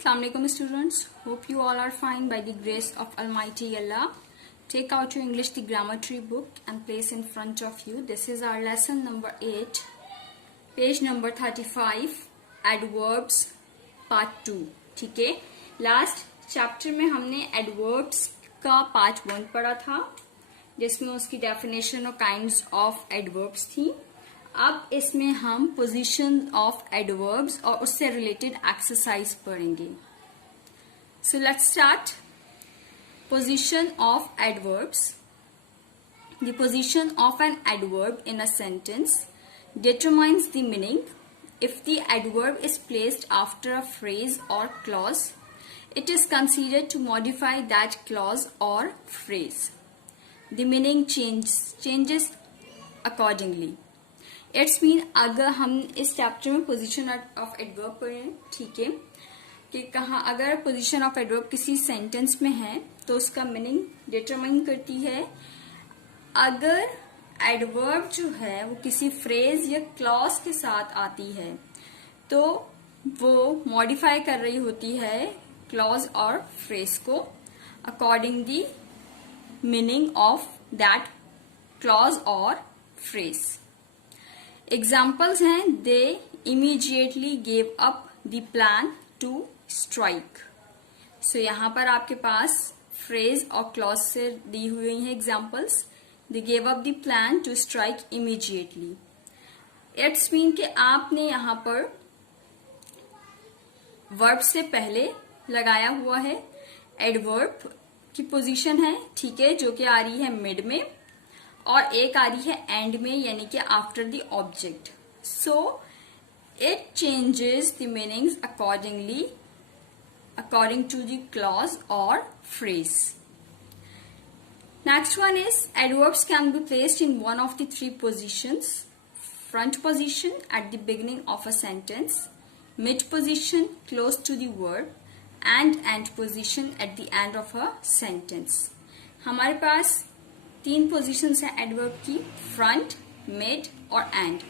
Assalamualaikum students. Hope you all are fine by the grace of Almighty Allah. Take out your English the grammar tree book and place in front of you. This is our lesson number 8, page number 35, adverbs part 2. ठीक है, last chapter में हमने adverbs का part 1 पढ़ा था जिसमें उसकी definition और काइंड्स ऑफ एडवर्ब्स थी. अब इसमें हम पोजीशन ऑफ एडवर्ब्स और उससे रिलेटेड एक्सरसाइज पढ़ेंगे. सो let's start. Position of adverbs. The position of an adverb in a sentence determines the meaning. If the adverb is placed after a phrase or clause, it is considered to modify that clause or phrase. The meaning changes accordingly. It's mean अगर हम इस chapter में position of adverb पढ़ें, ठीक है, कि कहाँ अगर पोजीशन ऑफ एडवर्ब किसी सेंटेंस में है तो उसका मीनिंग डिटरमाइन करती है. अगर एडवर्ब जो है वो किसी फ्रेज या क्लॉज के साथ आती है तो वो मॉडिफाई कर रही होती है क्लॉज और फ्रेज को according the meaning of that clause और फ्रेज. एग्जाम्पल्स हैं. They immediately gave up the plan to strike. So यहां पर आपके पास फ्रेज और क्लॉज से दी हुई हैं examples. They gave up the plan to strike immediately. It's mean कि आपने यहां पर वर्ब से पहले लगाया हुआ है. एडवर्ब की पोजीशन है, ठीक है, जो कि आ रही है मिड में और एक आ रही है एंड में, यानी कि after the object. So it changes the meanings accordingly according to the clause और phrase. Next one is adverbs can be placed in one of the three positions: front position at the beginning of a sentence, mid position close to the verb, and end position at the end of a sentence. हमारे पास 3 positions है adverb की: front, mid और and.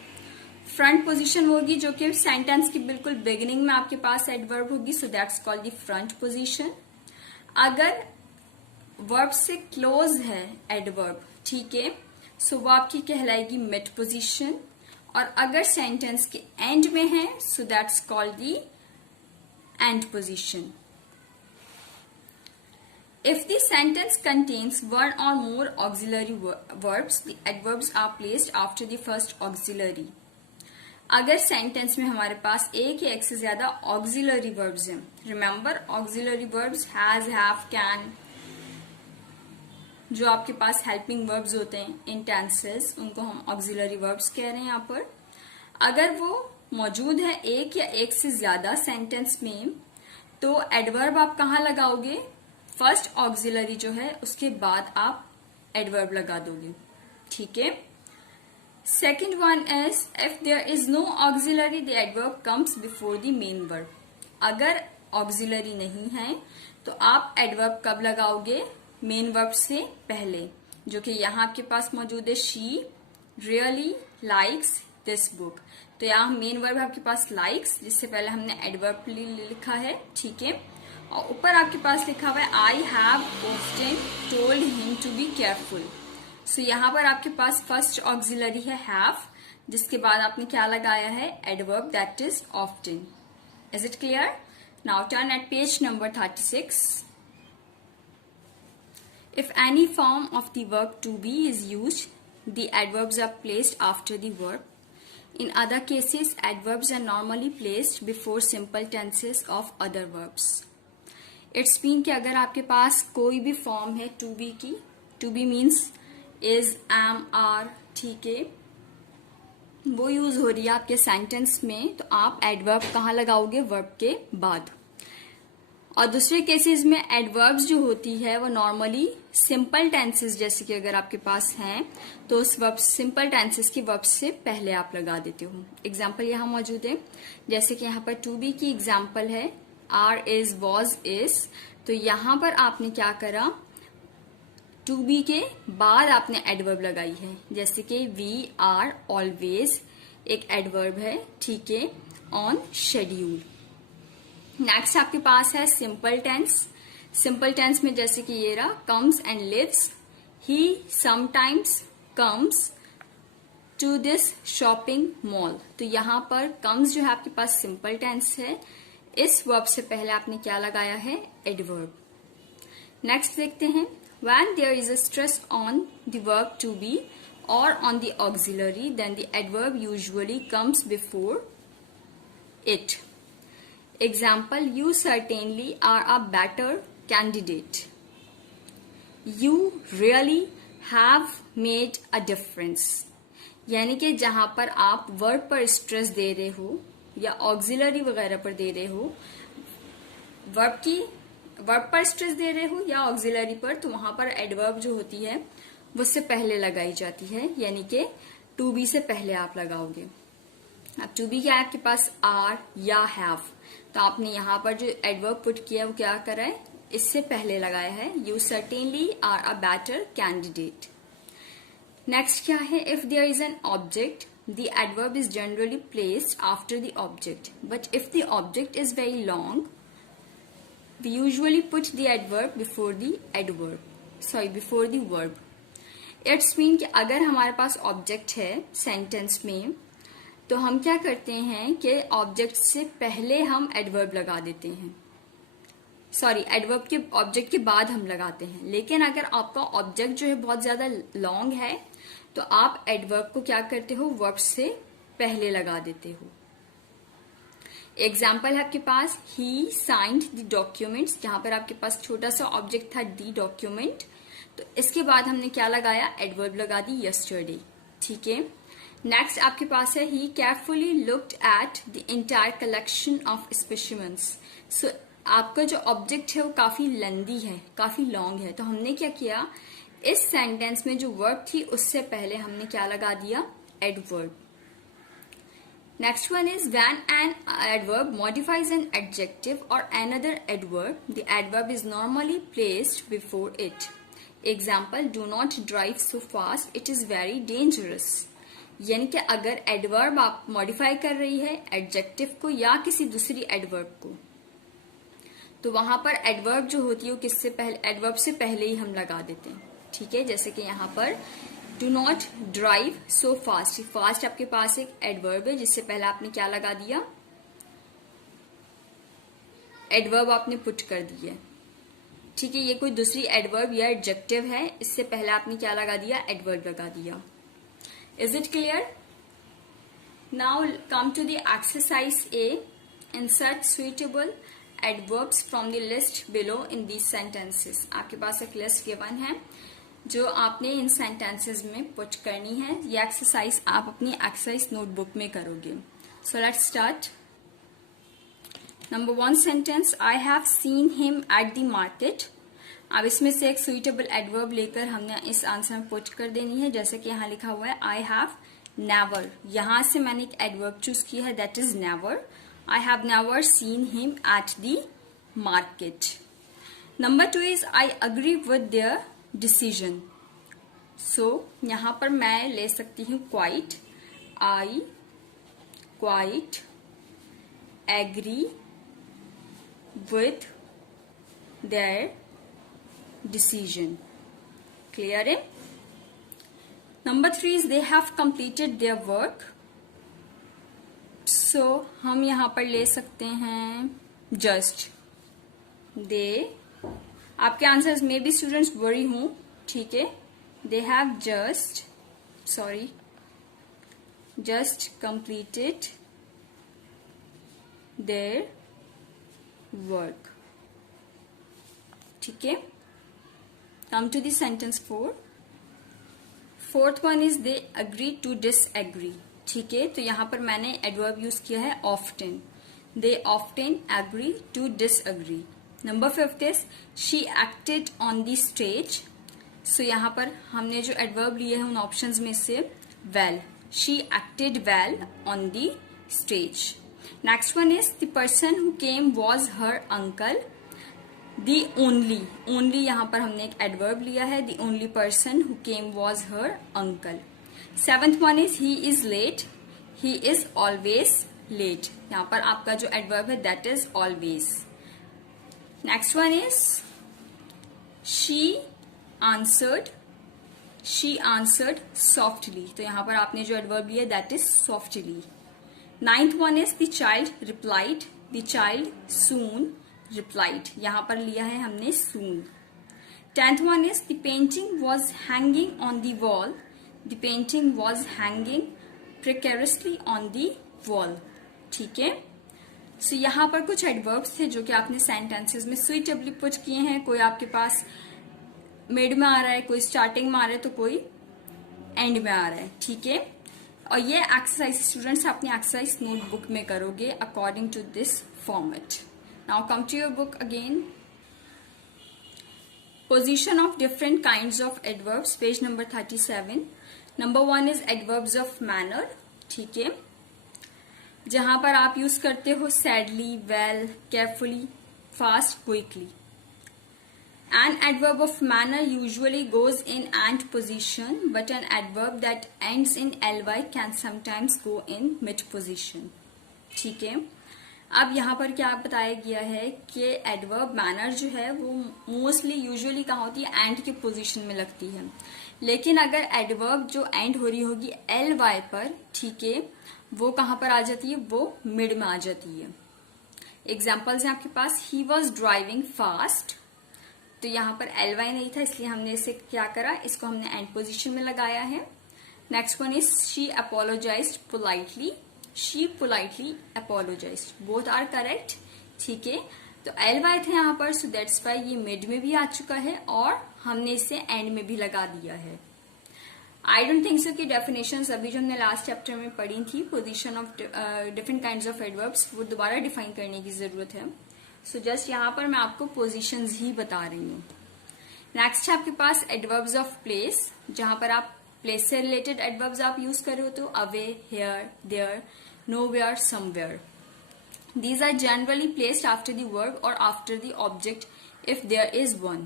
Front position होगी जो कि sentence की बिल्कुल beginning में आपके पास एडवर्ब होगी, so that's called the front position. अगर वर्ब से क्लोज है एडवर्ब, ठीक है, सो वो आपकी कहलाएगी मिड पोजीशन. और अगर सेंटेंस के एंड में है so that's called the end position. If the sentence contains one or more auxiliary verbs, the adverbs are placed after the first auxiliary. अगर सेंटेंस में हमारे पास एक या एक से ज्यादा ऑक्सिलरी वर्ब्स हैं, remember auxiliary verbs has, have, can, जो आपके पास हेल्पिंग वर्ब्स होते हैं इन टेंसेस, उनको हम ऑक्सिलरी वर्ब्स कह रहे हैं यहाँ पर. अगर वो मौजूद है एक या एक से ज्यादा सेंटेंस में तो एडवर्ब आप कहाँ लगाओगे? फर्स्ट ऑक्सिलरी जो है उसके बाद आप एडवर्ब लगा दोगे, ठीक है. Second one is if there is no auxiliary the adverb comes before the main verb. अगर ऑक्सिलरी नहीं है तो आप एडवर्ब कब लगाओगे? मेन वर्ब से पहले, जो कि यहाँ आपके पास मौजूद है. She really likes this book. तो यहाँ मेन वर्ब आपके पास लाइक्स, जिससे पहले हमने एडवर्ब लिखा है, ठीक है. और ऊपर आपके पास लिखा हुआ है I have often told him to be careful. So यहाँ पर आपके पास फर्स्ट ऑक्सिलरी है हैव, जिसके बाद आपने क्या लगाया है? Adverb that is often. Is it clear? Now turn at page number 36. If any form of the verb to be is used, the adverbs are placed after the verb. In other cases, adverbs are normally placed before simple tenses of other verbs. It's mean कि अगर आपके पास कोई भी form है to be की, to be means is, am, are, ठीक है, वो यूज हो रही है आपके सेंटेंस में, तो आप एडवर्ब कहाँ लगाओगे? वर्ब के बाद. और दूसरे केसेस में एडवर्ब्स जो होती है वो नॉर्मली सिंपल टेंसेस, जैसे कि अगर आपके पास हैं तो उस वर्ब सिंपल टेंसेस की वर्ब से पहले आप लगा देते हो. एग्जांपल यहाँ मौजूद है, जैसे कि यहाँ पर टू बी की एग्जांपल है आर, इज, वॉज, इज. तो यहाँ पर आपने क्या करा? टू बी के बाद आपने एडवर्ब लगाई है, जैसे कि वी आर ऑलवेज एक एडवर्ब है, ठीक है, ऑन शेड्यूल. नेक्स्ट आपके पास है सिंपल टेंस। सिंपल टेंस में जैसे कि ये रहा, comes and lives, he sometimes comes to this shopping mall. तो यहाँ पर कम्स जो है आपके पास सिंपल टेंस है, इस वर्ब से पहले आपने क्या लगाया है, एडवर्ब। नेक्स्ट देखते हैं, when there is a stress on the verb to be और on the auxiliary then the adverb usually comes before it. Example, you certainly are a better candidate, you really have made a difference. यानी कि जहां पर आप verb पर stress दे रहे हो या ऑक्सिलरी वगैरह पर दे रहे हो, वर्ब पर स्ट्रेस दे रहे हो या ऑक्सिलरी पर, तो वहां पर एडवर्ब जो होती है वो उससे पहले लगाई जाती है, यानी कि टू बी से पहले आप लगाओगे। अब टू बी क्या है आपके पास, आर या हैव, तो आपने यहाँ पर जो एडवर्ब पुट किया वो क्या करा है, इससे पहले लगाया है, you certainly are a better candidate. Next क्या है, if there is an object the adverb is generally placed after the object, but if the object is very long we usually put the adverb before the verb. It's mean कि अगर हमारे पास object है sentence में, तो हम क्या करते हैं कि ऑब्जेक्ट से पहले हम एडवर्ब लगा देते हैं, सॉरी एडवर्ब के ऑब्जेक्ट के बाद हम लगाते हैं। लेकिन अगर आपका ऑब्जेक्ट जो है बहुत ज्यादा लॉन्ग है तो आप एडवर्ब को क्या करते हो, वर्ब से पहले लगा देते हो। एग्जाम्पल है आपके पास, ही साइंड द डॉक्यूमेंट्स, जहां पर आपके पास छोटा सा ऑब्जेक्ट था दी डॉक्यूमेंट, तो इसके बाद हमने क्या लगाया, एडवर्ब लगा दी यस्टरडे। ठीक है। नेक्स्ट आपके पास है, he carefully looked at the entire collection of specimens. So आपका जो ऑब्जेक्ट है वो काफी लंदी है, काफी लॉन्ग है, तो हमने क्या किया, इस सेंटेंस में जो वर्ब थी उससे पहले हमने क्या लगा दिया, adverb. Next one is, when an adverb modifies an adjective और another adverb the adverb is normally placed before it. Example, do not drive so fast, it is very dangerous. यानी कि अगर एडवर्ब आप मॉडिफाई कर रही है adjective को या किसी दूसरी एडवर्ब को, तो वहां पर एडवर्ब जो होती है वो किससे पहले, एडवर्ब से पहले ही हम लगा देते हैं। ठीक है, जैसे कि यहाँ पर do not drive so fast, fast आपके पास एक एडवर्ब है जिससे पहले आपने क्या लगा दिया, एडवर्ब आपने पुट कर दी है। ठीक है, ये कोई दूसरी एडवर्ब या एडजेक्टिव है, इससे पहले आपने क्या लगा दिया, एडवर्ब लगा दिया। Is it clear? Now come to the exercise A, insert suitable adverbs from the list below in these sentences. आपके पास एक लिस्ट गिवन है जो आपने इन सेंटेंसेस में पुट करनी है। ये एक्सरसाइज आप अपनी एक्सरसाइज नोटबुक में करोगे। सो let's start. Number 1 sentence, I have seen him at the market. अब इसमें से एक सुइटेबल एडवर्ब लेकर हमने इस आंसर में पुट कर देनी है, जैसे कि यहाँ लिखा हुआ है आई हैव नेवर। यहां से मैंने एक एडवर्ब चूज किया है, that is never. I have never seen him at the market. Number 2 is I agree with their decision. So यहाँ पर मैं ले सकती हूँ quite. I quite agree with their decision. Clear है? Number 3 is they have completed their work. सो हम यहाँ पर ले सकते हैं जस्ट। दे, आपके आंसर्स में भी स्टूडेंट्स वरी हूं, ठीक है, they have just completed their work. ठीक है, come to the sentence 4। Fourth one is they agree to disagree. ठीक है, तो यहां पर मैंने एडवर्ब यूज किया है often. They often agree to disagree. Number 5 is she acted on the stage. So यहां पर हमने जो एडवर्ब लिए हैं उन ऑप्शंस में से well, she acted well on the stage. Next one is the person who came was her uncle. The only यहां पर हमने एक एडवर्ब लिया है, the only person who came was her uncle. 7th one is he is late, he is always late. यहाँ पर आपका जो एडवर्ब है that is always. Next one is she answered, she answered softly, तो यहाँ पर आपने जो एडवर्ब लिया that is softly. Ninth one is the child replied, the child soon replied, यहाँ पर लिया है हमने सून। 10th one is the painting was hanging on the wall, the painting was hanging precariously on the wall। ठीक है, सो यहाँ पर कुछ एडवर्ब्स थे जो कि आपने सेंटेंसेस में सुइटेबली पुट किए हैं। कोई आपके पास मिड में आ रहा है, कोई स्टार्टिंग में आ रहा है, तो कोई एंड में आ रहा है। ठीक है, और ये एक्सरसाइज स्टूडेंट्स अपनी एक्सरसाइज नोटबुक में करोगे according to this format. Now come to your book again. Position of different kinds of adverbs, page number 37. Number 1 is adverbs of manner। ठीक है, जहां पर आप यूज करते हो sadly, well, carefully, fast, quickly। An adverb of manner usually goes in and position, but an adverb that ends in ly can sometimes go in mid position। ठीक है, अब यहाँ पर क्या बताया गया है कि एडवर्ब मैनर जो है वो मोस्टली यूजुअली कहाँ होती है, एंड की पोजीशन में लगती है। लेकिन अगर एडवर्ब जो एंड हो रही होगी एल वाई पर, ठीक है, वो कहाँ पर आ जाती है, वो मिड में आ जाती है। एग्जाम्पल्स हैं आपके पास, ही वॉज ड्राइविंग फास्ट, तो यहाँ पर एल वाई नहीं था इसलिए हमने इसे क्या करा, इसको हमने एंड पोजिशन में लगाया है। Next one is she apologised politely, she politely apologized, both are correct। ठीक है, तो एल वाई थे यहाँ पर, सो दैट्स वाई ये मिड में भी आ चुका है और हमने इसे एंड में भी लगा दिया है। आई डोंट थिंक सो कि डेफिनेशंस अभी जो हमने लास्ट चैप्टर में पढ़ी थी position of different kinds of adverbs, वो दोबारा डिफाइन करने की जरूरत है। सो जस्ट यहाँ पर मैं आपको पोजीशंस ही बता रही हूँ। नेक्स्ट है आपके पास एडवर्ब्स ऑफ प्लेस, जहां पर आप प्लेस से रिलेटेड एडवर्ब्स आप यूज कर रहे हो, तो away, here, there, nowhere, somewhere। These are generally placed after the verb or after the object if there is one।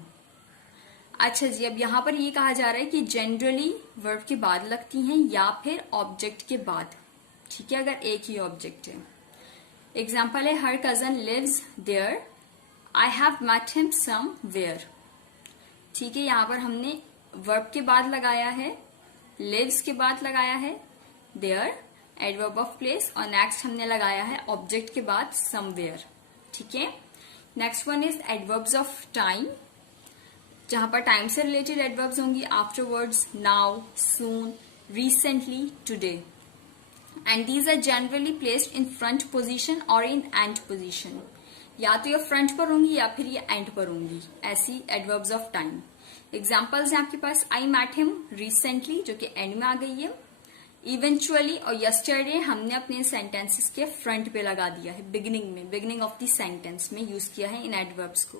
अच्छा जी, अब यहाँ पर ये कहा जा रहा है कि जनरली वर्ब के बाद लगती हैं या फिर ऑब्जेक्ट के बाद। ठीक है, अगर एक ही ऑब्जेक्ट है। एग्जाम्पल है, her cousin lives there, I have met him somewhere. ठीक है, यहाँ पर हमने वर्ब के बाद लगाया है, लिव्स के बाद लगाया है देयर, एडवर्ब ऑफ प्लेस, और नेक्स्ट हमने लगाया है ऑब्जेक्ट के बाद समवेयर। ठीक है, next one is adverbs of time, जहां पर टाइम से रिलेटेड एडवर्ब्स होंगी afterwards, now, soon, recently, today. And these are generally placed in front position और इन एंड पोजीशन, या तो ये फ्रंट पर होंगी या फिर ये एंड पर होंगी, ऐसी एडवर्ब्स ऑफ टाइम। एग्जाम्पल्स हैं आपके पास, आई मैट हिम रिसेंटली, जो कि एंड में आ गई है। इवेंचुअली और यस्टरडे हमने अपने सेंटेंसेस के फ्रंट पे लगा दिया है, बिगिनिंग में, बिगिनिंग ऑफ द सेंटेंस में यूज किया है इन एडवर्ब्स को।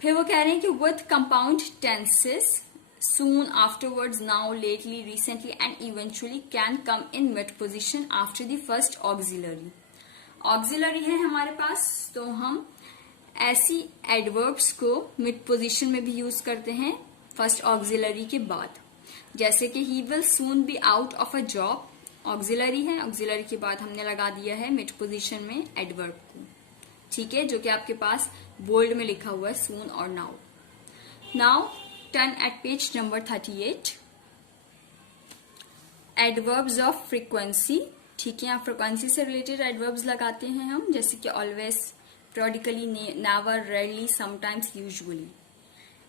फिर वो कह रहे हैं कि with compound tenses, soon, afterwards, now, lately, recently and eventually can come in mid position after the first auxiliary. Auxiliary है हमारे पास, तो हम ऐसी एडवर्ब्स को मिड पोजिशन में भी यूज करते हैं फर्स्ट ऑक्सिलरी के बाद। जैसे कि he will soon be out of a job, auxiliary है, ऑक्सिलरी के बाद हमने लगा दिया है मिड पोजीशन में एडवर्ब को। ठीक है, जो कि आपके पास बोल्ड में लिखा हुआ है, सून और now. Now turn at page number 38। Adverbs of frequency. ठीक है, यहाँ फ्रीक्वेंसी से रिलेटेड एडवर्ब्स लगाते हैं हम, जैसे कि always, periodically, never, rarely, sometimes, usually।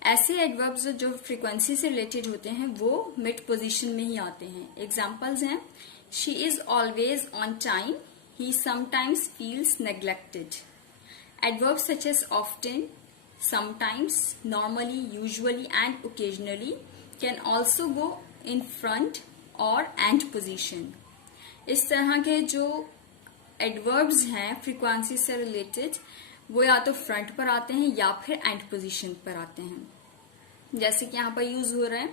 ऐसे एडवर्ब्स जो फ्रीक्वेंसी से रिलेटेड होते हैं वो मिड पोजीशन में ही आते हैं। एग्जाम्पल्स हैं, she is always on time, he sometimes feels neglected. Adverbs such as often, sometimes, normally, usually and occasionally can also go in front और एंड पोजीशन। इस तरह के जो एडवर्ब्स हैं फ्रीक्वेंसी से रिलेटेड, वो या तो फ्रंट पर आते हैं या फिर एंड पोजीशन पर आते हैं। जैसे कि यहाँ पर यूज हो रहा है,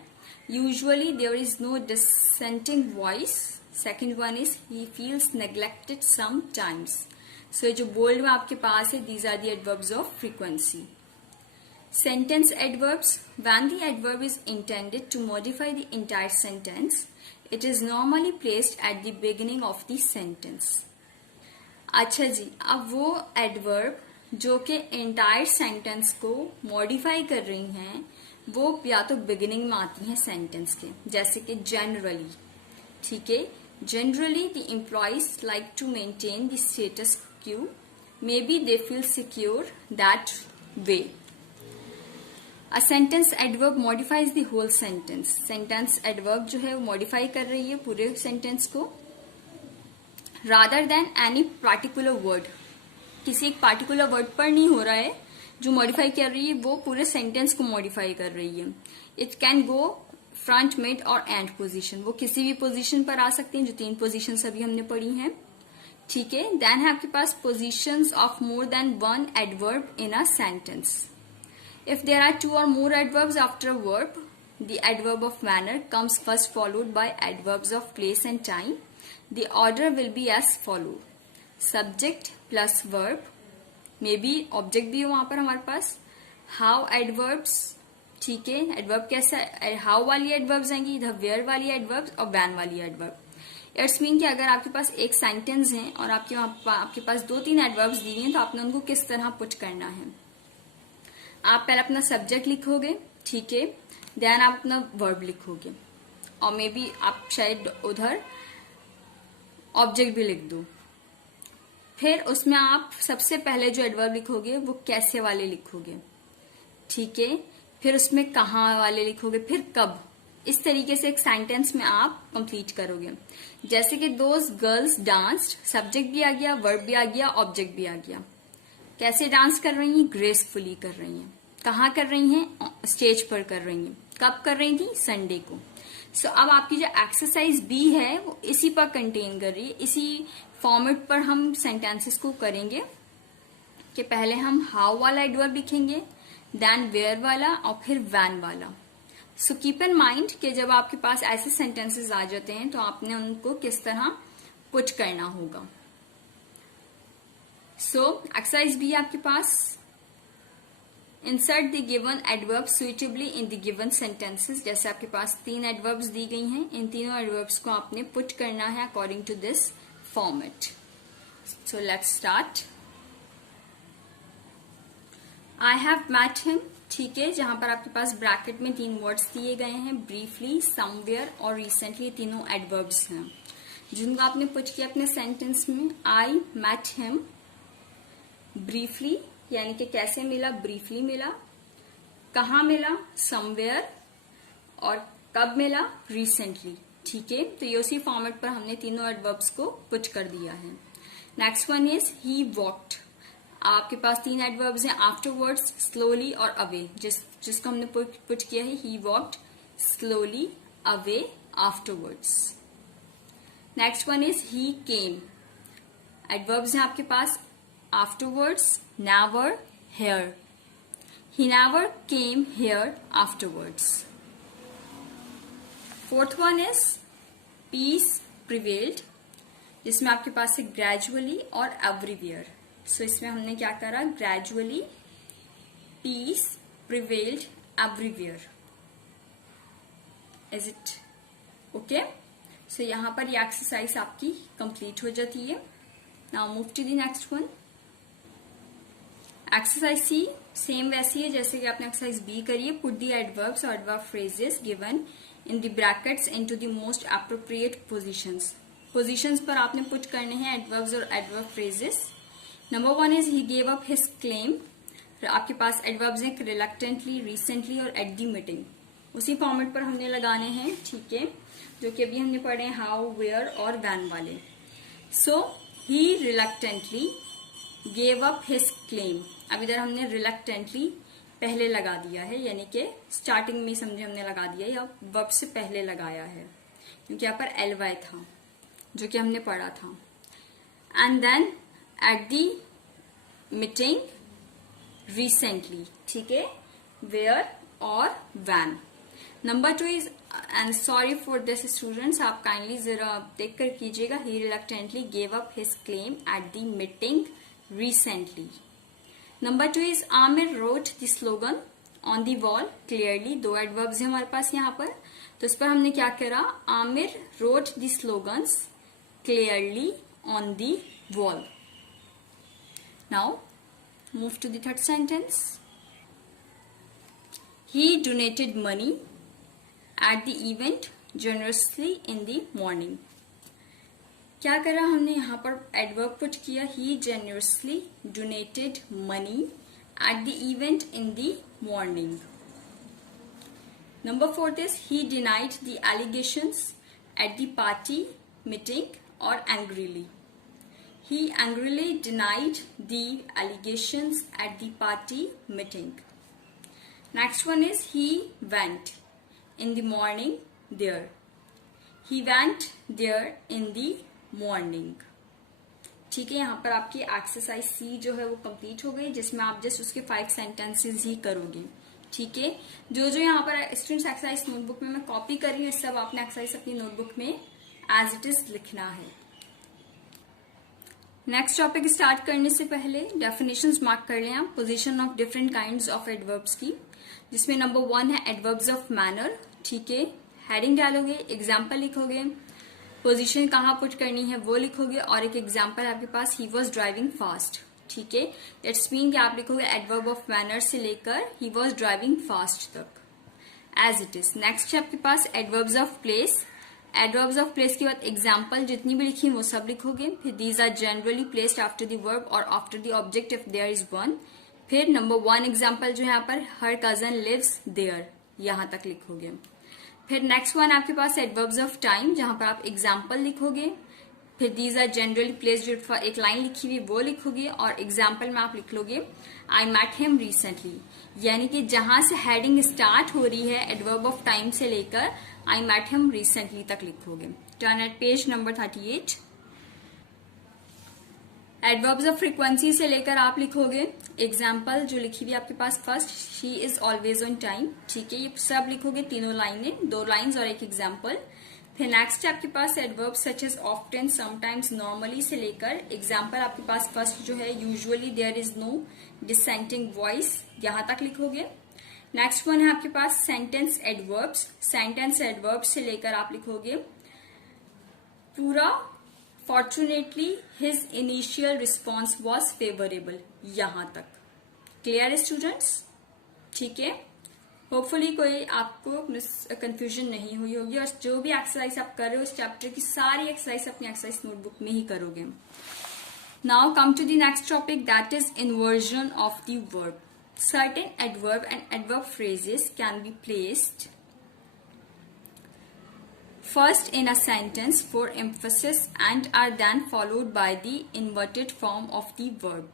usually there is no dissenting voice. Second one is he feels neglected some times. So ये जो बोल्ड में आपके पास है, these are the adverbs of frequency. Sentence adverbs, when the adverb is intended to modify the entire sentence, it is normally placed at the beginning of the sentence। अच्छा जी, अब वो adverb जो कि एंटायर सेंटेंस को modify कर रही हैं, वो या तो बिगिनिंग में आती हैं सेंटेंस के, जैसे कि जनरली, ठीक है। Generally the employees like to maintain the status quo, maybe they feel secure that way. A sentence adverb modifies the whole sentence. Sentence adverb जो है वो मॉडिफाई कर रही है पूरे सेंटेंस को, rather than any particular word. किसी एक पार्टिकुलर वर्ड पर नहीं हो रहा है जो मॉडिफाई कर रही है, वो पूरे सेंटेंस को मॉडिफाई कर रही है। It can go front, mid और एंड पोजीशन। वो किसी भी पोजीशन पर आ सकते हैं, जो 3 पोजीशन अभी हमने पढ़ी हैं, ठीक है। देन है आपके पास positions of more than 1 adverb in a sentence. If there are 2 or more adverbs after a verb, the adverb of manner comes first, followed by adverbs of place and time. The order will be as follow: subject plus verb, maybe object भी हो वहां पर हमारे पास, how adverbs, ठीक है। Adverb कैसा, how वाली adverbs आएंगी, इधर वेयर वाली एडवर्ब्स और वैन वाली एडवर्ब। इट्स मीन कि अगर आपके पास एक सेंटेंस है और आपके पास 2-3 एडवर्ब्स दी हैं, तो आपने उनको किस तरह पुट करना है। आप पहले अपना सब्जेक्ट लिखोगे, ठीक है, देन आप अपना वर्ब लिखोगे, और मे बी आप शायद उधर ऑब्जेक्ट भी लिख दो। फिर उसमें आप सबसे पहले जो एडवर्ब लिखोगे वो कैसे वाले लिखोगे, ठीक है। फिर उसमें कहाँ वाले लिखोगे, फिर कब। इस तरीके से एक सेंटेंस में आप कंप्लीट करोगे। जैसे कि दोज गर्ल्स डांस्ड, सब्जेक्ट भी आ गया, वर्ब भी आ गया, ऑब्जेक्ट भी आ गया। कैसे डांस कर रही हैं, ग्रेसफुली कर रही हैं। कहाँ कर रही हैं, स्टेज पर कर रही हैं। कब कर रही थी, संडे को। सो अब आपकी जो एक्सरसाइज बी है वो इसी पर कंटेन कर रही है। इसी फॉर्मेट पर हम सेंटेंसेस को करेंगे कि पहले हम हाउ वाला एडवर्ब लिखेंगे, देन वेयर वाला और फिर वैन वाला। सो कीप इन माइंड कि जब आपके पास ऐसे सेंटेंसेस आ जाते हैं तो आपने उनको किस तरह पुट करना होगा। सो एक्सरसाइज बी आपके पास, insert the given adverb suitably in the given sentences. जैसे आपके पास 3 एडवर्ब्स दी गई हैं, इन तीनों एडवर्ब्स को आपने पुट करना है according to this format. So let's start. I have met him, ठीक है, जहां पर आपके पास ब्रैकेट में 3 वर्ड्स दिए गए हैं, ब्रीफली, समवेयर और रिसेंटली। तीनों एडवर्ब्स हैं जिनको आपने पुट किया अपने सेंटेंस में। आई मैट हिम ब्रीफली, यानी कि कैसे मिला, ब्रीफली मिला। कहाँ मिला, समवेयर, और कब मिला, रिसेंटली, ठीक है। तो ये उसी फॉर्मेट पर हमने तीनों एडवर्ब्स को पुट कर दिया है। Next one is he walked. आपके पास 3 एडवर्ब्स हैं, आफ्टरवर्ड्स, स्लोली और अवे, जिसको हमने पुट किया है he walked, slowly, away, afterwards. Next one is he came. Adverbs हैं आपके पास afterwards, never, here. He never came here afterwards. Fourth one is peace prevailed, जिसमें आपके पास है gradually और everywhere. So इसमें हमने क्या करा, gradually, peace prevailed everywhere. Is it okay? So यहाँ पर ये एक्सरसाइज आपकी कंप्लीट हो जाती है। Now move to the next one. Exercise C same वैसी है जैसे कि आपने एक्सरसाइज बी करी है। पुट द एडवर्ब्स और adverb phrases given in the brackets into the most appropriate positions. Positions पर आपने पुट करने हैं एडवर्ब्स और adverb phrases. Number 1 is he gave up his claim. आपके पास एडवर्ब्स हैं रिलक्टेंटली, रिसेंटली और एट द मीटिंग। उसी फॉर्मेट पर हमने लगाने हैं, ठीक है, जो कि अभी हमने पढ़े हैं हाउ, वेयर और वैन वाले। So he reluctantly gave up his claim. अब इधर हमने रिलक्टेंटली पहले लगा दिया है, यानी कि स्टार्टिंग में समझे हमने लगा दिया या वर्ब से पहले लगाया है, क्योंकि यहाँ पर एलवाई था जो कि हमने पढ़ा था। And then at the meeting recently, ठीक है, वेयर और when. Number 2 is, and sorry for this students, आप काइंडली जरा देख कर कीजिएगा। He reluctantly gave up his claim at the meeting recently. Number 2 is Amir wrote the slogan on the wall clearly. 2 adverbs हैं हमारे पास यहाँ पर, तो इस पर हमने क्या करा, Aamir wrote the slogans clearly on the wall. Now move to the third sentence. He donated money at the event generously in the morning. क्या करा हमने यहाँ पर एडवर्ब पुट किया. He generously donated money at the event in the morning. Number 4 is he denied the allegations at the party meeting or angrily. He angrily denied the allegations at the party meeting. Next one is he went in the morning there. He went there in the morning. ठीक है, यहाँ पर आपकी exercise सी जो है वो complete हो गई, जिसमें आप जस्ट उसके 5 सेंटेंसेस ही करोगे. ठीक है, जो यहाँ पर स्टूडेंट्स एक्सरसाइज नोटबुक में मैं कॉपी कर रही हूँ, सब आपने एक्सरसाइज अपनी नोटबुक में एज इट इज लिखना है. नेक्स्ट टॉपिक स्टार्ट करने से पहले डेफिनेशंस मार्क कर लें आप position of different kinds of adverbs की, जिसमें नंबर 1 है एडवर्ब्स ऑफ मैनर. ठीक है, हेडिंग डालोगे, एग्जाम्पल लिखोगे, पोजीशन कहाँ पुट करनी है वो लिखोगे, और एक एग्जाम्पल आपके पास ही वॉज ड्राइविंग फास्ट. ठीक है, दैट्स मीन कि आप लिखोगे एडवर्ब ऑफ मैनर से लेकर ही वॉज ड्राइविंग फास्ट तक एज इट इज. नेक्स्ट है आपके पास adverbs of place. Adverbs of place के बाद एग्जाम्पल जितनी भी लिखी वो सब लिखोगे. फिर these are generally placed after the verb और after the object if there is one. फिर नंबर 1 एग्जाम्पल जो है यहाँ पर हर कजन लिव्स देयर, यहां तक लिखोगे. फिर नेक्स्ट वन आपके पास एडवर्ब्स ऑफ टाइम, जहां पर आप एग्जाम्पल लिखोगे. फिर दीज आर जनरली प्लेस्ड, एक लाइन लिखी हुई वो लिखोगे, और एग्जाम्पल में आप लिख लोगे आई मेट हिम रिसेंटली. यानी कि जहां से हेडिंग स्टार्ट हो रही है एडवर्ब ऑफ टाइम से लेकर आई मेट हिम रिसेंटली तक लिखोगे. Turn at page number 38. Adverbs of frequency से लेकर आप लिखोगे एग्जाम्पल जो लिखी हुई आपके पास first she is always on time. ठीक है, ये सब लिखोगे तीनों लाइनें, 2 लाइन्स और एक एग्जाम्पल. फिर नेक्स्ट आपके पास adverb such as often, sometimes, normally से लेकर एग्जाम्पल आपके पास फर्स्ट जो है usually, there is no, dissenting voice, यहां तक लिखोगे. नेक्स्ट वन है आपके पास सेंटेंस एडवर्ब्स. सेंटेंस एडवर्ब्स से लेकर आप लिखोगे पूरा fortunately his initial response was favourable, यहां तक. Clear students? ठीक है, होपफुली कोई आपको कंफ्यूजन नहीं हुई होगी, और जो भी एक्सरसाइज आप कर रहे हो उस चैप्टर की सारी एक्सरसाइज अपनी एक्सरसाइज नोटबुक में ही करोगे. Now come to the next topic, that is inversion of the verb. Certain adverb and adverb phrases can be placed first in a sentence for emphasis and are then followed by the inverted form of the verb.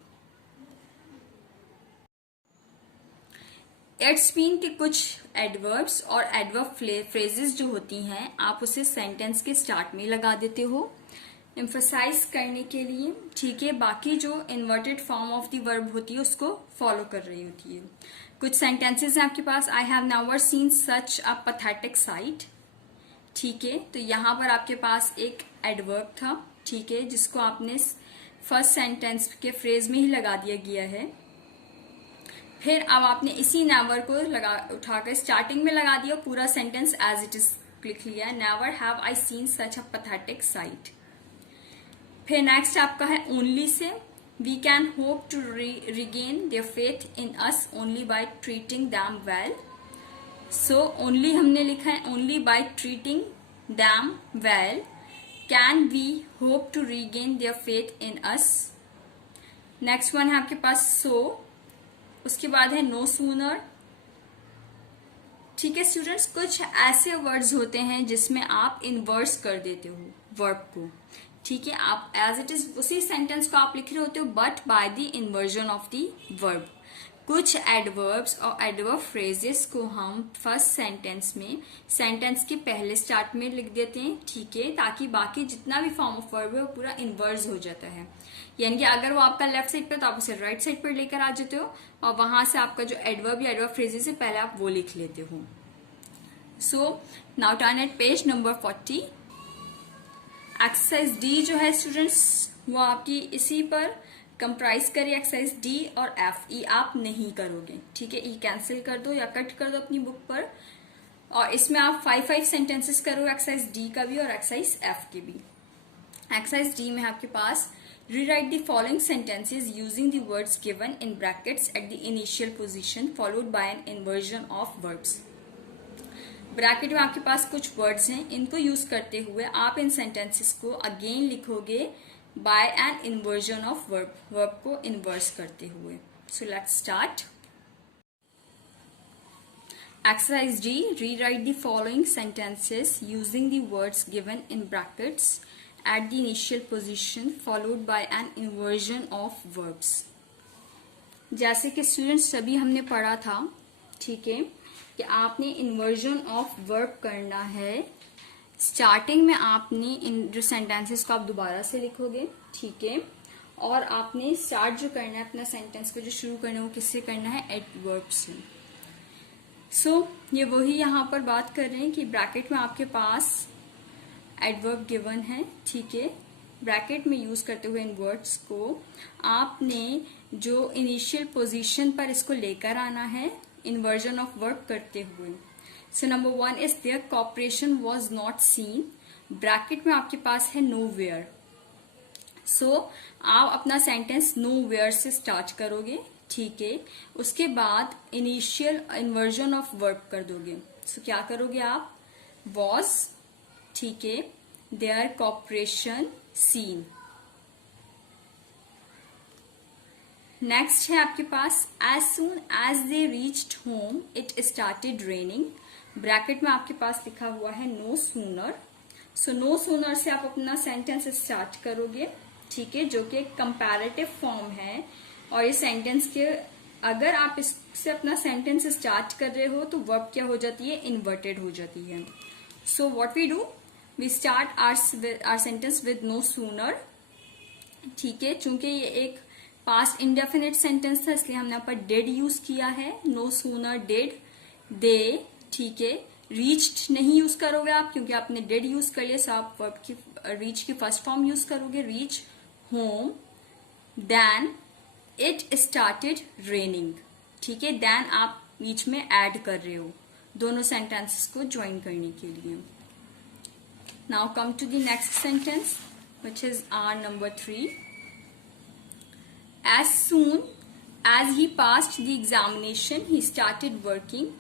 It's mean कि कुछ adverbs और adverb phrases जो होती हैं आप उसे sentence के start में लगा देते हो emphasize करने के लिए. ठीक है, बाकी जो inverted form of the verb होती है उसको follow कर रही होती है. कुछ sentences हैं आपके पास, I have never seen such a pathetic sight. ठीक है, तो यहां पर आपके पास एक एडवर्ब था. ठीक है, जिसको आपने फर्स्ट सेंटेंस के फ्रेज में ही लगा दिया गया है. फिर अब आपने इसी नेवर को उठाकर स्टार्टिंग में लगा दिया, पूरा सेंटेंस एज इट इज लिख लिया, never have I seen such a pathetic sight. फिर नेक्स्ट आपका है ओनली से, we can hope to regain their faith in us only by treating them well. So only हमने लिखा है only by treating them well can we hope to regain their faith in us. Next one है आपके पास सो, उसके बाद है no sooner. ठीक है स्टूडेंट्स, कुछ ऐसे वर्ड्स होते हैं जिसमें आप इनवर्स कर देते हो वर्ब को. ठीक है, आप एज इट इज उसी सेंटेंस को आप लिख रहे होते हो but by the inversion of the verb. कुछ एडवर्ब्स और एडवर्ब फ्रेजेस को हम फर्स्ट सेंटेंस में सेंटेंस के पहले स्टार्ट में लिख देते हैं. ठीक है, ताकि बाकी जितना भी फॉर्म ऑफ वर्ब है वो पूरा इन्वर्स हो जाता है. यानी कि अगर वो आपका लेफ्ट साइड पर तो आप उसे राइट साइड पर लेकर आ जाते हो, और वहां से आपका जो एडवर्ब या एडवर्ब फ्रेजेस है पहले आप वो लिख लेते हो. So now turn at page number 40. Exercise D जो है स्टूडेंट्स वो आपकी इसी पर कंप्राइज करिए. एक्सरसाइज डी और एफ. ई आप नहीं करोगे. ठीक है, ई कैंसिल कर दो या कट कर दो अपनी बुक पर, और इसमें आप 5 सेंटेंसेस करो एक्सरसाइज डी का भी और एक्सरसाइज एफ के भी. एक्सरसाइज डी में आपके पास Rewrite the following sentences using the words given in brackets at the initial position followed by an inversion of verbs. Bracket में आपके पास कुछ वर्ड्स हैं, इनको यूज करते हुए आप इन सेंटेंसेस को अगेन लिखोगे by an inversion of verb, verb को इन्वर्स करते हुए. So let's start. Exercise D. Rewrite the following sentences using the words given in brackets at the initial position followed by an inversion of verbs. जैसे कि students सभी हमने पढ़ा था, ठीक है, कि आपने इन्वर्जन ऑफ वर्ब करना है. स्टार्टिंग में आपने इन जो सेंटेंसेस को आप दोबारा से लिखोगे, ठीक है, और आपने स्टार्ट जो करना है अपना सेंटेंस को जो शुरू करना है वो किससे करना है, एडवर्ब से. सो ये वही यहाँ पर बात कर रहे हैं कि ब्रैकेट में आपके पास एडवर्ब गिवन है, ठीक है. ब्रैकेट में यूज करते हुए इन वर्ड्स को आपने जो इनिशियल पोजीशन पर इसको लेकर आना है इन्वर्जन ऑफ वर्ब करते हुए. So number 1 is there cooperation was not seen. Bracket में आपके पास है नो वेयर. सो आप अपना सेंटेंस नो वेयर से स्टार्ट करोगे, ठीक है. उसके बाद इनिशियल इन्वर्जन ऑफ वर्ब कर दोगे. सो क्या करोगे आप, वॉज, ठीक है, देयर कॉपरेशन सीन. नेक्स्ट है आपके पास as soon as they reached home it started raining. Bracket में आपके पास लिखा हुआ है no sooner. So no sooner से आप अपना सेंटेंस स्टार्ट करोगे, ठीक है, जो कि एक कंपैरेटिव फॉर्म है. और ये सेंटेंस के अगर आप इससे अपना सेंटेंस स्टार्ट कर रहे हो तो वर्ब क्या हो जाती है, इन्वर्टेड हो जाती है. So what we do, we start our sentence with no sooner, ठीक है. चूंकि ये एक पास्ट इंडेफिनिट सेंटेंस था इसलिए हमने यहाँ पर डिड यूज किया है. नो सूनर डिड दे, ठीक है. रीच्ड नहीं यूज करोगे आप क्योंकि आपने डिड यूज कर लिया. सो आप वर्ब की रीच की फर्स्ट फॉर्म यूज करोगे, reach home. Then it started raining, ठीक है. देन आप बीच में ऐड कर रहे हो दोनों सेंटेंसेस को ज्वाइन करने के लिए. Now come to the next sentence which is our number 3. As soon as he passed the examination he started working.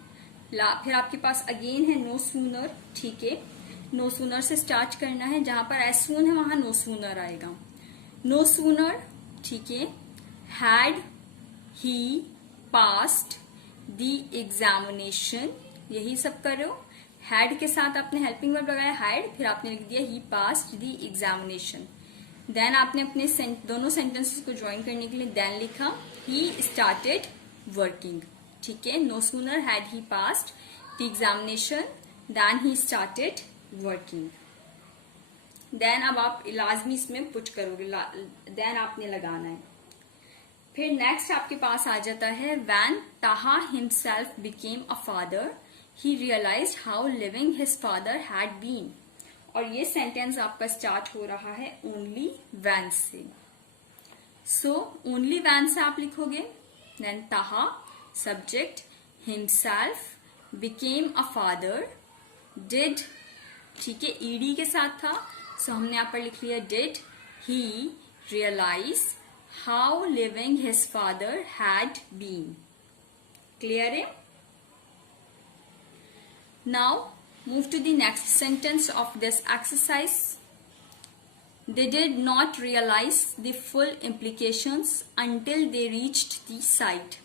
फिर आपके पास अगेन है नो सूनर, ठीक है. नो सूनर से स्टार्ट करना है, जहां पर एज सून है वहां नो सूनर आएगा. नो सूनर, ठीक है, had he passed the examination, यही सब कर रहे हो. had के साथ आपने हेल्पिंग वर्ब लगाया had, फिर आपने लिख दिया he passed the examination. Then आपने अपने दोनों सेंटेंसेस को ज्वाइन करने के लिए देन लिखा he started working, ठीक है. no sooner had he passed the examination than he started working. Then अब आप लाजमी इसमें पुट करोगे, देन आपने लगाना है. फिर नेक्स्ट आपके पास आ जाता है when Taha himself became a father, he realized how living his father had been. और ये सेंटेंस आपका स्टार्ट हो रहा है ओनली when से. सो ओनली when से आप लिखोगे. Then Taha subject, himself became a father, did, ठीक है, ed के साथ था. सो हमने यहाँ पर लिख लिया did he realize how living his father had been. Clear है? Now move to the next sentence of this exercise. They did not realize the full implications until they reached the site.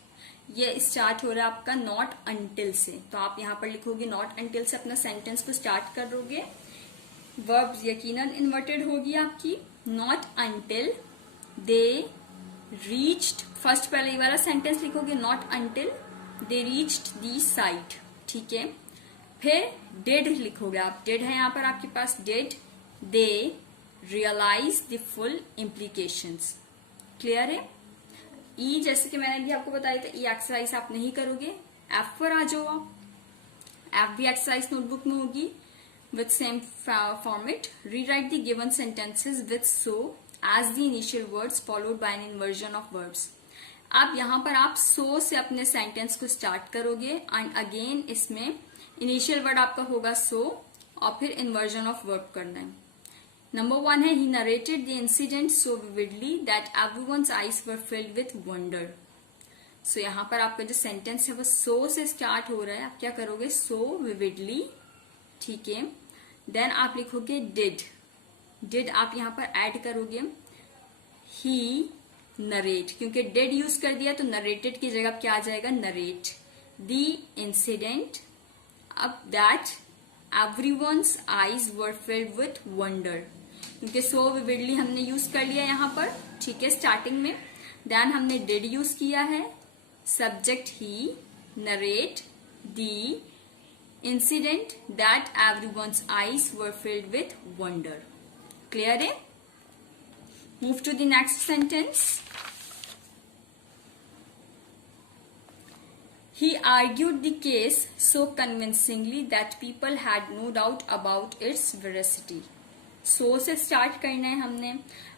ये start हो रहा है आपका not until से, तो आप यहाँ पर लिखोगे नॉट अंटिल से अपना सेंटेंस को स्टार्ट करोगे. वर्ब यकीनन इन्वर्टेड होगी आपकी. Not until they reached, first पहले ये वाला सेंटेंस लिखोगे not until they reached the site, ठीक है. फिर डिड लिखोगे आप, डिड है यहाँ पर आपके पास, did they realize the full implications. Clear है? ई जैसे कि मैंने भी आपको बताया था, ई एक्सरसाइज आप नहीं करोगे. एफ पर आ जाओ आप. एफ भी एक्सरसाइज नोटबुक में होगी with same format. Rewrite the given sentences with so as the initial words followed by an inversion of verbs. अब यहाँ पर आप so से अपने सेंटेंस को स्टार्ट करोगे एंड अगेन इसमें इनिशियल वर्ड आपका होगा so और फिर इन्वर्जन ऑफ वर्ब करना है. नंबर 1 है he narrated the incident so vividly that everyone's eyes were filled with wonder. So यहाँ पर आपका जो सेंटेंस है वो सो से स्टार्ट हो रहा है, आप क्या करोगे, सो विविडली, ठीक है। देन आप लिखोगे डिड, डिड आप यहाँ पर ऐड करोगे ही नरेट, क्योंकि डिड यूज कर दिया तो नरेटेड की जगह क्या आ जाएगा, नरेट द इंसिडेंट, अब that everyone's eyes were filled with wonder, क्योंकि सो विविडली हमने यूज कर लिया यहाँ पर, ठीक है, स्टार्टिंग में। देन हमने डिड यूज किया है, subject he, narrate the incident that everyone's eyes were filled with wonder. Clear है? Move to the next sentence. He argued the case so convincingly that people had no doubt about its veracity. So से start करना है हमने,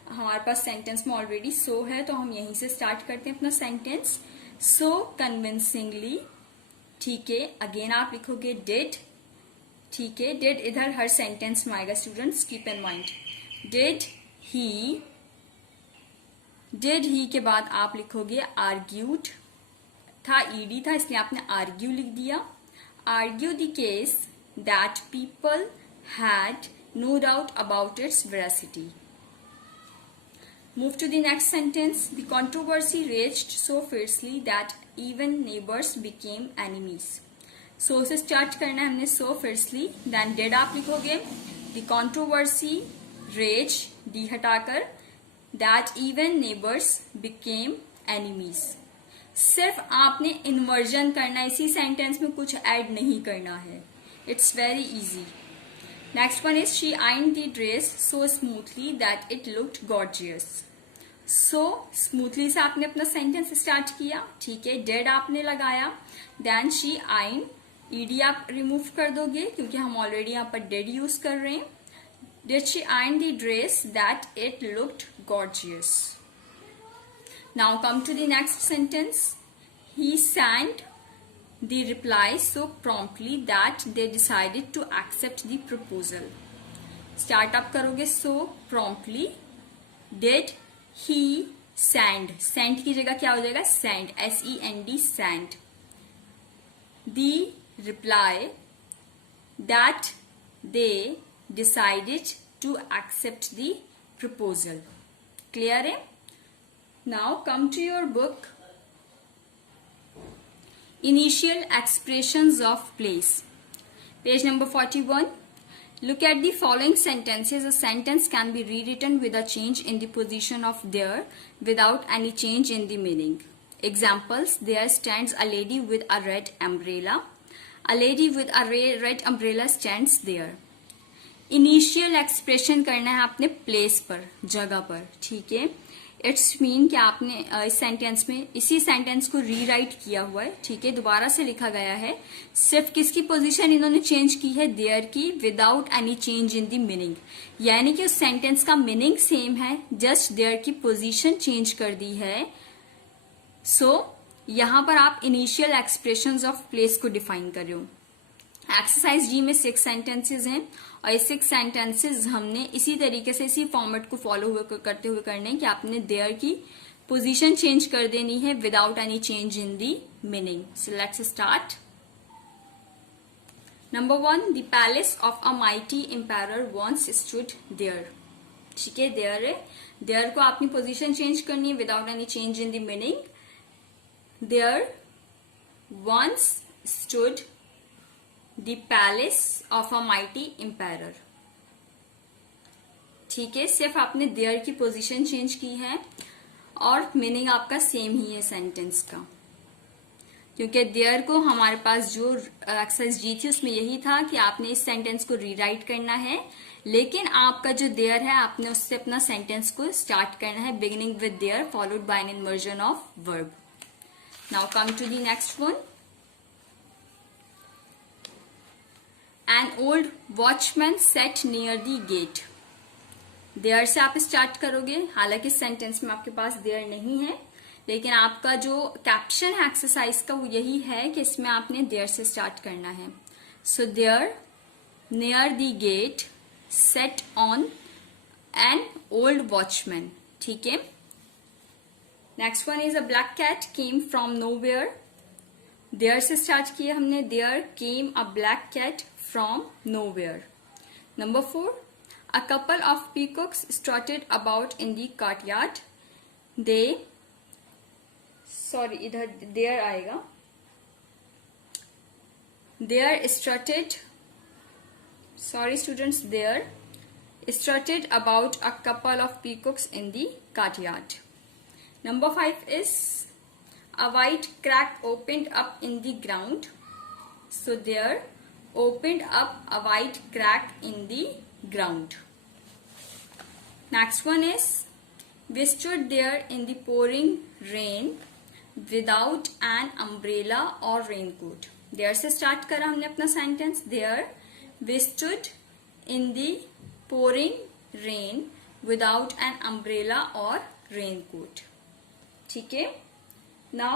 हमारे पास sentence में already so है तो हम यहीं से स्टार्ट करते हैं अपना सेंटेंस। So convincingly, ठीक है। अगेन आप लिखोगे did, ठीक है, did इधर हर सेंटेंस में आएगा students, keep in mind. did he के बाद आप लिखोगे argued, था ईडी था इसलिए आपने आर्ग्यू लिख दिया, argue the case that people had no doubt about its veracity. Move to the next sentence. The controversy raised so fiercely that even neighbours became enemies. So से स्टार्ट करना है हमने, सो फियर्सली, देन डिड आप लिखोगे the controversy raise, D हटाकर, that even neighbours became enemies. सिर्फ आपने inversion करना है इसी सेंटेंस में, कुछ ऐड नहीं करना है, it's very easy. Next one is she ironed the dress so smoothly that it looked gorgeous. So smoothly से आपने अपना सेंटेंस स्टार्ट किया, ठीक है, डेड आपने लगाया, देन शी आइंड, ईडी आप रिमूव कर दोगे क्योंकि हम ऑलरेडी यहाँ पर डेड यूज कर रहे हैं। Did she ironed the dress that it looked gorgeous. Now come to the next sentence. He sent the reply so promptly that they decided to accept the proposal. Start up करोगे so promptly. Did he send? Send की जगह क्या हो जाएगा, send, S-E-N-D, send. The reply that they decided to accept the proposal. Clear है? Now come to your book. Initial expressions of place. Page number 41. Look at the following sentences. A sentence can be rewritten with a change in the position of there without any change in the meaning. Examples. There stands a lady with a red umbrella. A lady with a red umbrella stands there. Initial expression करना है आपने place पर, जगह पर, ठीक है। It's mean कि आपने इस सेंटेंस में इसी सेंटेंस को रीराइट किया हुआ है, ठीक है, दोबारा से लिखा गया है, सिर्फ किसकी पोजीशन इन्होंने चेंज की है, देयर की, without any change in the meaning, यानी कि उस सेंटेंस का मीनिंग सेम है, जस्ट देयर की पोजीशन चेंज कर दी है। सो यहां पर आप इनिशियल एक्सप्रेशंस ऑफ प्लेस को डिफाइन कर रहे हो। एक्सरसाइज जी में 6 सेंटेंसेस हैं और ये 6 सेंटेंसेस हमने इसी तरीके से इसी फॉर्मेट को फॉलो करते हुए करने कि आपने देयर की पोजीशन चेंज कर देनी है without any change in the meaning. So let's start. Number 1, the palace of a mighty empire once stood there. ठीक है, देयर है, देयर को आपने पोजीशन चेंज करनी है without any change in the meaning. There once stood The palace of a mighty emperor। ठीक है, सिर्फ आपने देयर की पोजीशन चेंज की है और मीनिंग आपका सेम ही है सेंटेंस का, क्योंकि देयर को हमारे पास जो एक्सरसाइज जी थी उसमें यही था कि आपने इस सेंटेंस को रीराइट करना है, लेकिन आपका जो देयर है आपने उससे अपना सेंटेंस को स्टार्ट करना है, beginning with there followed by an inversion of verb. Now come to the next one. An old watchman sat near the gate। There से आप स्टार्ट करोगे, हालांकि सेंटेंस में आपके पास देयर नहीं है, लेकिन आपका जो कैप्शन है एक्सरसाइज का वो यही है कि इसमें आपने देयर से स्टार्ट करना है। So there near the gate sat on an old watchman. ठीक है, next one is a black cat came from nowhere. There से स्टार्ट किया हमने, there came a black cat from nowhere. Number 4, a couple of peacocks strutted about in the courtyard. They, sorry इधर there आएगा, there strutted, sorry students, there strutted about a couple of peacocks in the courtyard. Number 5 is a white crack opened up in the ground. So there opened up a white crack in the ground. Next one is we stood there in the pouring rain without an umbrella or raincoat. There से start करा हमने अपना sentence. There we stood in the pouring rain without an umbrella or raincoat. ठीक है, now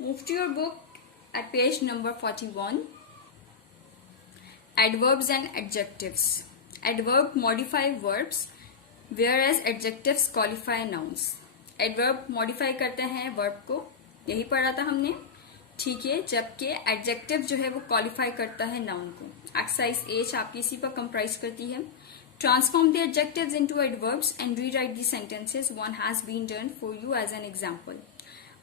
move to your book at page number 41. Adverbs and adjectives. Adverb modify verbs whereas adjectives qualify nouns. Adverb modify करते हैं verb को, यही पढ़ा था हमने। ठीक है, जबकि एडजेक्टिव जो है वो क्वालिफाई करता है नाउन को। एक्सरसाइज एच आपकी इसी पर कंप्राइज करती है। Transform the adjectives into adverbs and rewrite the sentences, one has been done for you as an example.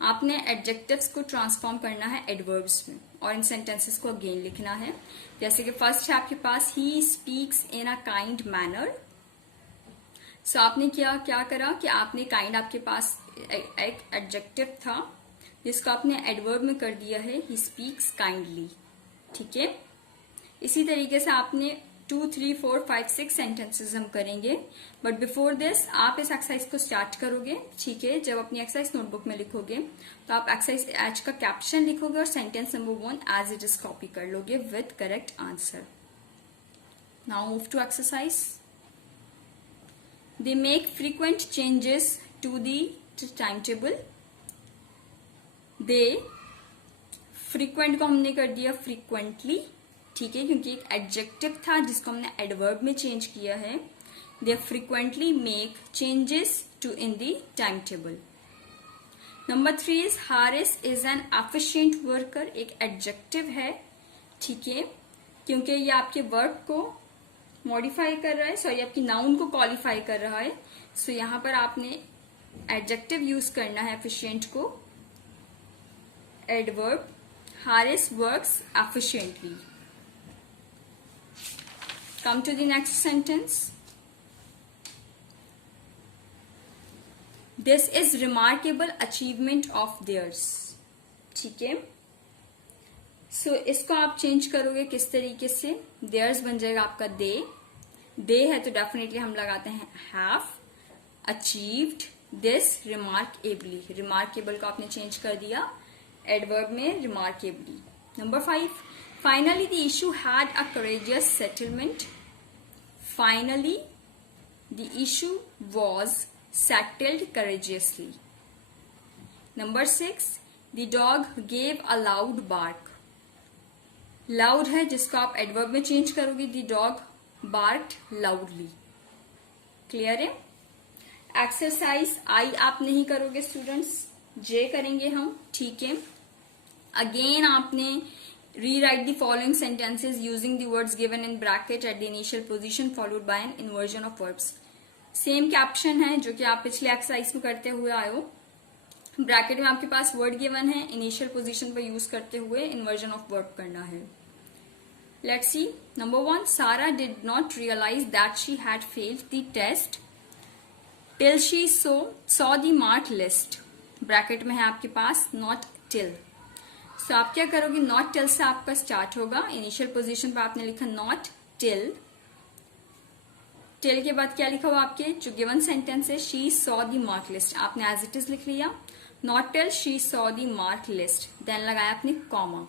आपने एडजेक्टिव्स को ट्रांसफॉर्म करना है एडवर्ब्स में और इन सेंटेंसेस को अगेन लिखना है। जैसे कि फर्स्ट है आपके पास, he speaks in a kind manner. So आपने क्या करा कि आपने काइंड आपके पास एक एडजेक्टिव था जिसको आपने एडवर्ब में कर दिया है, ही स्पीक्स काइंडली। ठीक है, इसी तरीके से आपने 2, 3, 4, 5, 6 सेंटेंसेस हम करेंगे। बट बिफोर दिस आप इस एक्सरसाइज को स्टार्ट करोगे। ठीक है, जब अपनी एक्सरसाइज नोटबुक में लिखोगे तो आप एक्सरसाइज एच का कैप्शन लिखोगे और sentence number 1 as it is copy कर लोगे with correct answer. Now move to exercise. They make frequent changes to the time table. They, frequent को हमने कर दिया फ्रीक्वेंटली। ठीक है, क्योंकि एक एडजेक्टिव था जिसको हमने एडवर्ब में चेंज किया है। They frequently make changes to in the time table. Number 3 is Harris is an efficient worker. एक एडजेक्टिव है। ठीक है, क्योंकि ये आपके वर्ब को मॉडिफाई कर रहा है, सॉरी आपकी नाउन को क्वालिफाई कर रहा है। सो यहां पर आपने एडजेक्टिव यूज करना है एफिशिएंट को, adverb. Haris works efficiently. Come to the next sentence. This is remarkable achievement of theirs. ठीक है, सो इसको आप चेंज करोगे किस तरीके से? theirs बन जाएगा आपका they है तो डेफिनेटली हम लगाते हैं have achieved this remarkably. remarkable को आपने चेंज कर दिया एडवर्ब में remarkably. Number 5, finally the issue had a courageous settlement. Finally the issue was settled courageously. Number 6, the dog gave a loud bark. Loud है जिसको आप एडवर्ब में change करोगे, the dog barked loudly. Clear है? Exercise I आप नहीं करोगे students, जे करेंगे हम। ठीक है, अगेन आपने rewrite the following sentences using the words given in bracket at the initial position followed by an inversion of verbs. Same caption है जो कि आप पिछले एक्सरसाइज में करते हुए आए हो। ब्रैकेट में आपके पास वर्ड गिवन है, इनिशियल पोजीशन पर यूज करते हुए इन्वर्जन ऑफ वर्ब करना है। Let's see. Number 1, Sara did not realise that she had failed the test till she saw the mark list. Bracket में है आपके पास नॉट टिल। सो आप क्या करोगे, नॉट टिल से आपका स्टार्ट होगा। इनिशियल पोजीशन पर आपने लिखा नॉट टिल। टिल के बाद क्या लिखा हुआ आपके जो गिवन सेंटेंस है, she saw the mark list, आपने एज इट इज लिख लिया। Not till she saw the mark list, then लगाया आपने कॉमा।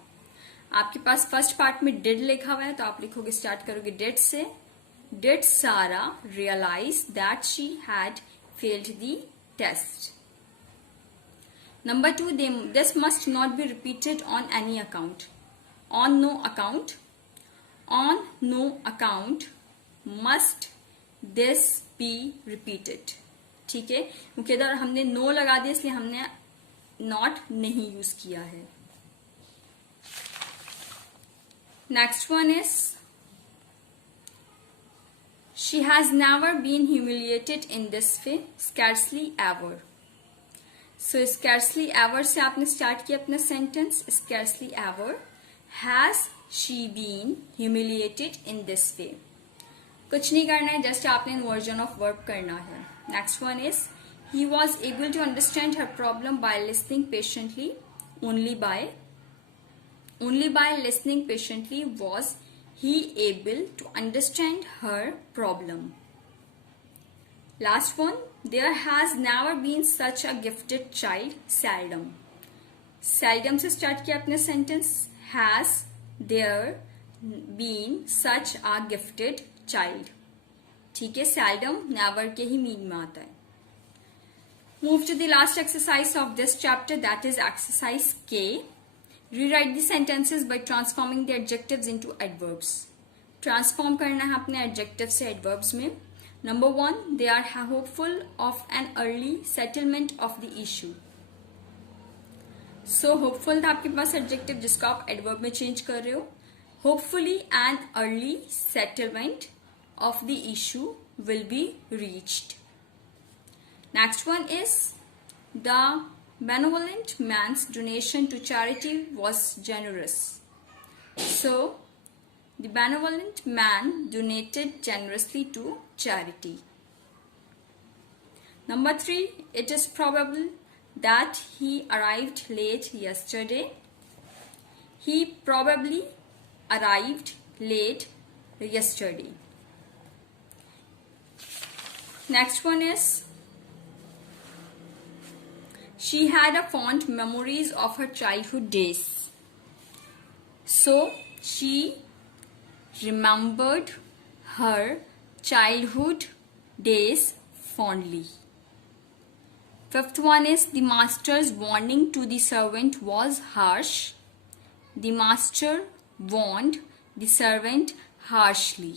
आपके पास फर्स्ट पार्ट में डिड लिखा हुआ है तो आप लिखोगे, स्टार्ट करोगे डिड से। Did Sara realise that she had failed the test. Number 2, this must not be repeated on any account. On no account. On no account must this be repeated. ठीक है, क्योंकि इधर हमने नो लगा दिया इसलिए हमने नॉट नहीं यूज किया है। Next one is she has never been humiliated in this way, scarcely ever. So scarcely ever से आपने स्टार्ट किया अपना sentence, scarcely ever has she been humiliated in this way. कुछ नहीं करना है, जस्ट आपने इन्वर्जन ऑफ वर्ब करना है। Next one is he was able to understand her problem by listening patiently. Only by listening patiently was he able to understand her problem. Last one, there has never been such a gifted child. Seldom से start किया अपने sentence, has there been such a gifted child। ठीक है, seldom never के ही mean में आता है। Move to the last exercise of this chapter, that is exercise K. Rewrite the sentences by transforming the adjectives into adverbs. Transform करना है अपने adjectives से adverbs में। Number 1, they are hopeful of an early settlement of the issue. So hopeful था आपके पास adjective जिसको आप adverb में change कर रहे हो। Hopefully an early settlement of the issue will be reached. Next one is the benevolent man's donation to charity was generous. So the benevolent man donated generously to charity. Number 3, it is probable that he arrived late yesterday. He probably arrived late yesterday. Next one is she had a fond memories of her childhood days. So she remembered her childhood days fondly. Fifth one is the master's warning to the servant was harsh. The master warned the servant harshly.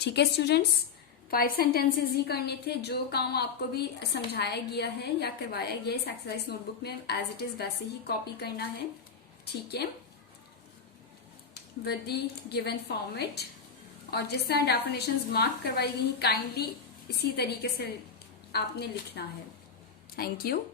ठीक है students, 5 sentences ही करने थे। जो काम आपको भी समझाया गया है या करवाया गया इस एक्सरसाइज नोटबुक में एज इट इज वैसे ही कॉपी करना है। ठीक है, विद द गिवन फॉर्मेट, और जिस तरह डेफिनेशंस मार्क करवाई गई काइंडली इसी तरीके से आपने लिखना है। Thank you.